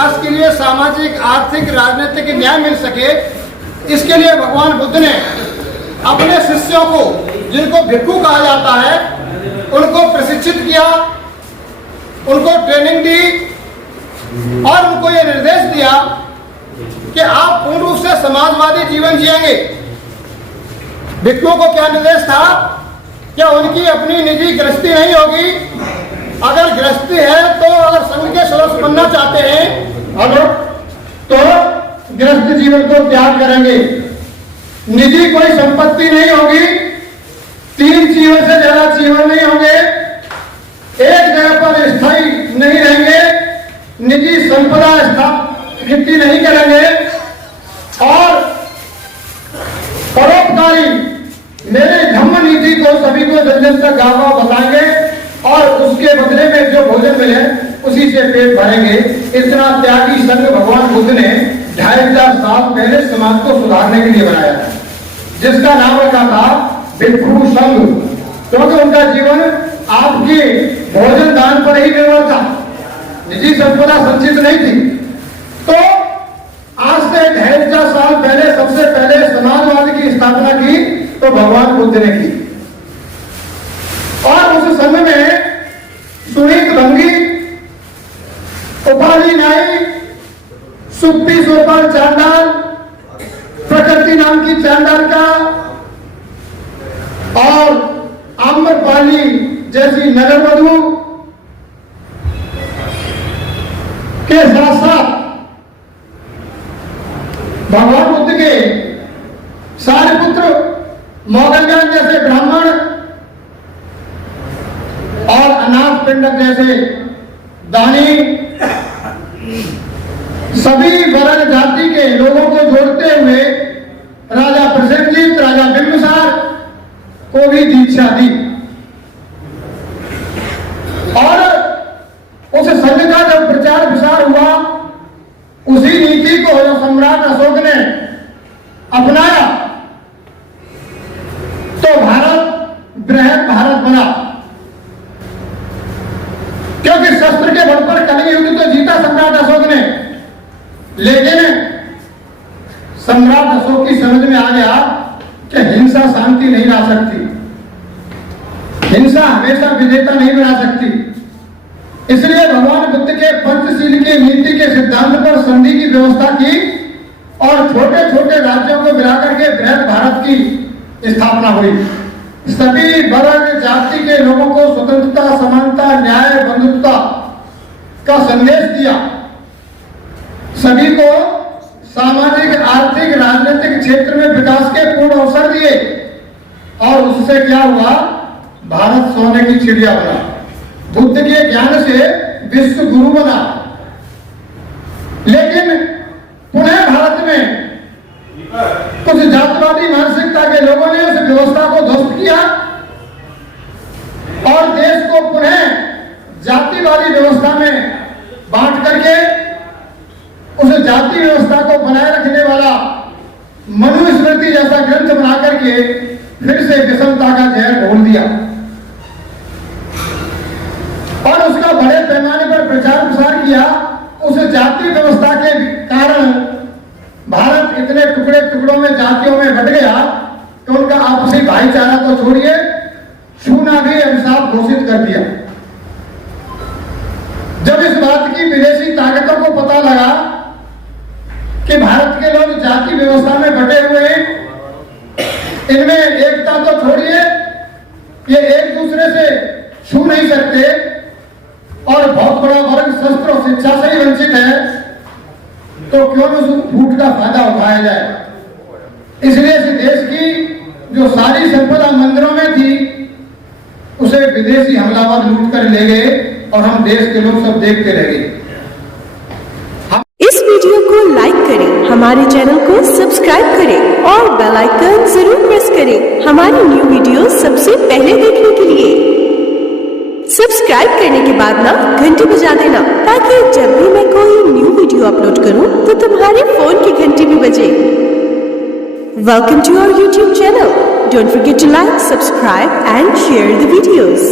विकास के लिए सामाजिक, आर्थिक, राजनीतिक न्याय मिल सके, इसके लिए भगवान बुद्ध ने अपने शिष्यों को, जिनको भिक्षु कहा जाता है, उनको प्रशिक्षित किया, उनको ट्रेनिंग दी और उनको ये निर्देश दिया कि आप पूर्ण रूप से समाजवादी जीवन जिएंगे। भिक्षुओं को क्या निर्देश था? क्या उनकी अपनी निजी गृहस्थी नहीं होगी? अगर गृहस्थी है तो अगर संघ के सदस्य बनना चाहते हैं तो गृहस्थ जीवन को त्याग करेंगे। निजी कोई संपत्ति नहीं होगी, 3 जीवन से ज्यादा जीवन नहीं होंगे, एक जगह पर स्थायी नहीं रहेंगे, निजी संपदा स्थापित नहीं करेंगे और परोपकारी मेरे धम्म नीति को सभी को जन जन तक गाँव बताएंगे और उसके बदले में जो भोजन मिले उसी से पेट भरेंगे। इतना त्यागी संघ भगवान बुद्ध ने 2500 साल पहले समाज को सुधारने के लिए बनाया, जिसका नाम रखा था भिक्षु संघ, क्योंकि उनका जीवन आपके भोजन दान पर ही निर्भर था, निजी संपदा संचित नहीं थी। तो आज से 2500 साल पहले सबसे पहले समाजवाद की स्थापना की तो भगवान बुद्ध ने की और उस समय में सुनीत भंगी, उपाधि नाई, सुप्पी सोपाल चांडाल, प्रकृति नाम की चांडालिका और आम्रपाली जैसी नगरवधु के साथ साथ भगवान बुद्ध के सारे पुत्र, मोगलगान जैसे ब्राह्मण और अनाथ पिंडक जैसे दानी, सभी वर्ण जाति के लोगों को जोड़ते हुए राजा प्रसेनजीत, राजा बिंबिसार को भी दीक्षा दी और उस संघ का जब प्रचार प्रसार हुआ, उसी नीति को जो सम्राट अशोक ने अपनाया तो भारत बृहद भारत बना, क्योंकि शस्त्र के बल पर कलिंग युद्ध तो जीता सम्राट अशोक ने, लेकिन सम्राट अशोक की समझ में आ गया कि हिंसा शांति नहीं ला सकती, हिंसा हमेशा विजेता नहीं बना सकती। इसलिए भगवान बुद्ध के पंचशील की नीति के सिद्धांत पर संधि की व्यवस्था की और छोटे छोटे राज्यों को मिलाकर के बृहद भारत की स्थापना हुई। सभी वर्ग जाति के लोगों को स्वतंत्रता, समानता, न्याय, बंधुत्वता का संदेश दिया, सभी को सामाजिक, आर्थिक, राजनीतिक क्षेत्र में विकास के पूर्ण अवसर दिए और उससे क्या हुआ? भारत सोने की चिड़िया बना, बुद्ध के ज्ञान से विश्व गुरु बना। लेकिन पुनः भारत में कुछ जातिवादी मानसिकता के लोगों ने उस व्यवस्था को ध्वस्त किया और देश को पुनः जातिवादी व्यवस्था में बांट करके उस जाति व्यवस्था को बनाए रखने वाला मनुस्मृति जैसा ग्रंथ बना करके फिर से विषमता का जहर घोल दिया और उसका बड़े पैमाने पर प्रचार प्रसार किया। उस जाति व्यवस्था के कारण भारत इतने टुकड़े टुकड़ों में, जातियों में बट गया कि उनका आपसी भाईचारा तो छोड़िए, छूना भी अभिशाप घोषित कर दिया। जब इस बात की विदेशी ताकतों को पता लगा कि भारत के लोग जाति व्यवस्था में बटे हुए हैं, इनमें एकता तो छोड़िए, ये एक दूसरे से छू नहीं सकते और बहुत बड़ा वर्ग शस्त्र और शिक्षा से ही वंचित है, तो क्यों न उस फूट का फायदा उठाया जाए। इसलिए इस देश की जो सारी संपदा मंदिरों में थी उसे विदेशी हमलावर लूट कर ले गए और हम देश के लोग सब देखते रह गए। इस वीडियो को लाइक करें, हमारे चैनल को सब्सक्राइब करें और बेल आइकन जरूर प्रेस करें हमारी न्यू वीडियो सबसे पहले देखने के लिए। सब्सक्राइब करने के बाद ना घंटी बजा देना, ताकि जब भी मैं कोई न्यू वीडियो अपलोड करूं तो तुम्हारे फोन की घंटी भी बजे। Welcome to our YouTube channel. Don't forget to like, subscribe and share the videos.